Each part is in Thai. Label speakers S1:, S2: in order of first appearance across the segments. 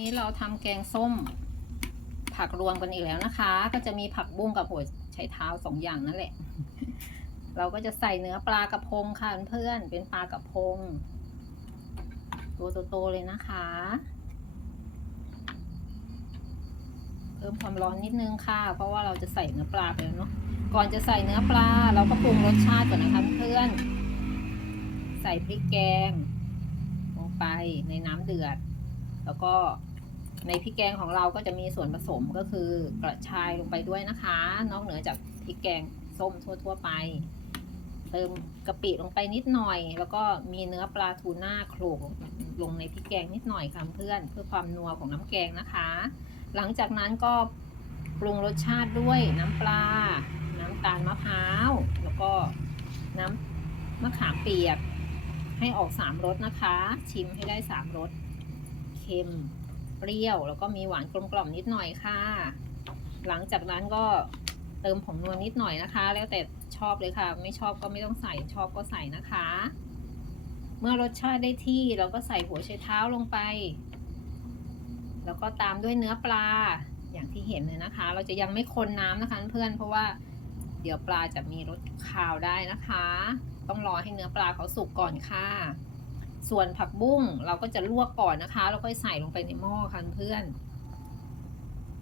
S1: นี้เราทำแกงส้ม ผักรวมกันอีกแล้วนะคะ ก็จะมีผักบุ้งกับหัวใช้เท้าสองอย่างนั่นแหละ เราก็จะใส่เนื้อปลากระพงค่ะเพื่อนเป็นปลากระพง ตัวโตๆเลยนะคะ เพิ่มความร้อนนิดนึงค่ะ เพราะว่าเราจะใส่เนื้อปลาไปแล้วเนาะก่อนจะใส่เนื้อปลา เราก็ปรุงรสชาติก่อนนะคะเพื่อนใส่พริกแกงลงไปในน้ำเดือด แล้วก็ ในพริกแกงของเราก็จะมีส่วนผสมก็คือกระชายลงไปด้วยนะคะ นอกเหนือจากพริกแกงส้มทั่ว ๆ ไป เติมกะปิลงไปนิดหน่อย แล้วก็มีเนื้อปลาทูน่าโขลกลงในพริกแกงนิดหน่อยค่ะเพื่อนเพื่อความนัวของน้ำแกงนะคะ หลังจากนั้นก็ปรุงรสชาติด้วยน้ำปลา น้ำตาลมะพร้าว แล้วก็น้ำมะขามเปียก ให้ออกสามรสนะคะ ชิมให้ได้สามรสเค็ม เปรี้ยว แล้วก็มีหวานกลมกล่อมนิดหน่อยค่ะ หลังจากนั้นก็เติมผงนัวนิดหน่อยนะคะ แล้วแต่ชอบเลยค่ะ ไม่ชอบก็ไม่ต้องใส่ชอบก็ใส่นะคะ เมื่อรสชาติได้ที่เราก็ใส่หัวไชเท้าลงไป แล้วก็ตามด้วยเนื้อปลาอย่างที่เห็นเลยนะคะ เราจะยังไม่คนน้ำนะคะเพื่อนเพราะว่าเดี๋ยวปลาจะมีรสคาวได้นะคะ ต้องรอให้เนื้อปลาเขาสุกก่อนค่ะ ส่วนผักบุ้งเราก็จะลวกก่อนนะคะแล้วก็ใส่ลงไปในหม้อค่ะเพื่อน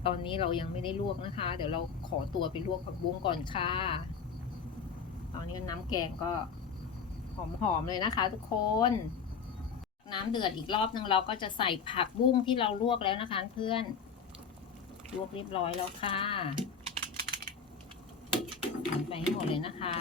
S1: ตอนนี้เรายังไม่ได้ลวกนะคะ เดี๋ยวเราขอตัวไปลวกผักบุ้งก่อนค่ะ ตอนนี้น้ำแกงก็หอมๆเลยนะคะ ทุกคน น้ำเดือดอีกรอบนึงเราก็จะใส่ผักบุ้งที่เราลวกแล้วนะคะ เพื่อน ลวกเรียบร้อยแล้วค่ะใส่ไปให้หมดเลยนะคะ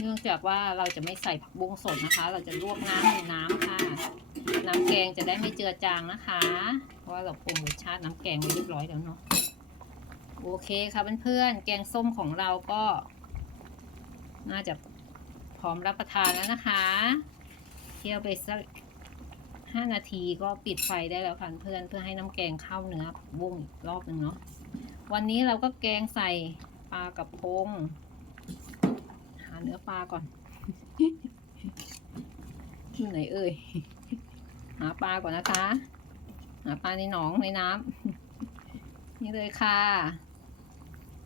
S1: เนื่องจากว่าเราจะไม่ใส่ผักบุ้งสดนะคะ เราจะลวกน้ำในน้ำค่ะ น้ำแกงจะได้ไม่เจือจางนะคะ เพราะว่าเราปรุงรสชาติน้ำแกงไว้เรียบร้อยแล้วเนาะ โอเคค่ะเพื่อนๆ แกงส้มของเราก็ น่าจะพร้อมรับประทานแล้วนะคะ เคี่ยวไปสักห้านาทีก็ปิดไฟได้แล้วค่ะเพื่อนเพื่อให้น้ำแกงเข้าเนื้อบุ้งอีกรอบหนึ่งเนาะ วันนี้เราก็แกงใส่ปลากระพงหา เนื้อปลาก่อนอยู่ไหนเอ่ย หาปลาก่อนนะคะ หาปลาในหนองในน้ำนี่เลยค่ะ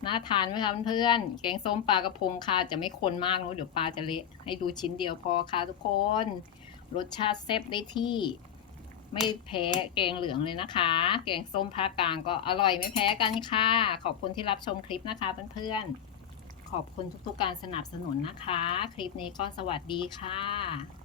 S1: น่าทานไหมคะเพื่อนๆแกงส้มปลากระพงค่ะจะไม่คนมากเนอะเดี๋ยวปลาจะเละให้ดูชิ้นเดียวพอค่ะทุกคน รสชาติแซ่บได้ที่ไม่แพ้แกงเหลืองเลยนะคะ แกงส้มภาคกลางก็อร่อยไม่แพ้กันค่ะ ขอบคุณที่รับชมคลิปนะคะเพื่อนๆ ขอบคุณทุกๆ การสนับสนุนนะคะ คลิปนี้ก็สวัสดีค่ะ